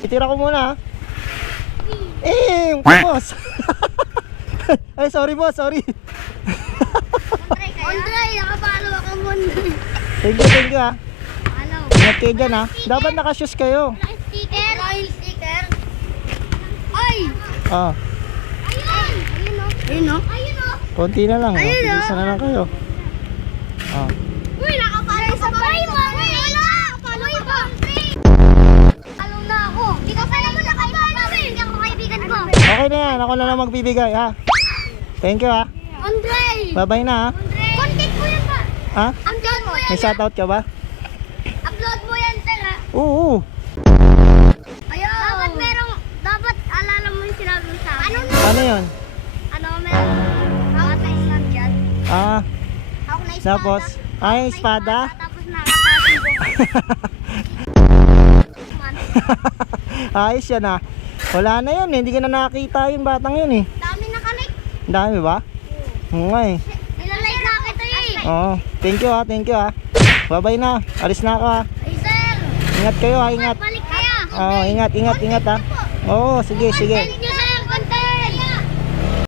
Itira ko muna. Boss. Ay, sorry boss, sorry. Andre, nakapalo ako muna. Thank you ha. Ano? Ingat kayo dyan ha. Dapat nakashoes kayo. Sticker? Sticker? Ay! Ah, Ayun! Ayun o. Ayun o. konti na lang. Ayun, Bilisan na lang kayo. Ah. Uy, nakapalo ka pa. Uy, mami! Wala! Nakapalo ka pa. Palo na ako. Di ka pala mo nakapalo eh. Hindi ako kaibigan ko. Okay na yan. Ako na lang magbibigay ha. Thank you ha. Andre! Bye-bye na ha. Content mo yan ba? Ha? Upload mo yan. May shoutout ka ba? Upload mo yan, tala. Oo. Ayaw. Dapat alala mo yung sinabi mo sa akin. Ano yun? Ano, meron. Ako na isang dyan. Ah, Ako na espada. tapos? Ay, espada? Tapos nakataas yung buhok. Ayos yan ha. Wala na yun. Hindi ka na nakakita yung batang yun eh. Dami na kami. Ang dami ba? Oo nga eh. Nilalike na kita eh. Oo. Thank you ha. Thank you ha. Bye-bye na. Alis na ako ha. Ay, sir. Ingat kayo ha. Ingat. Balik kaya. Oo, ingat ha. Oo, sige, sige. Content nyo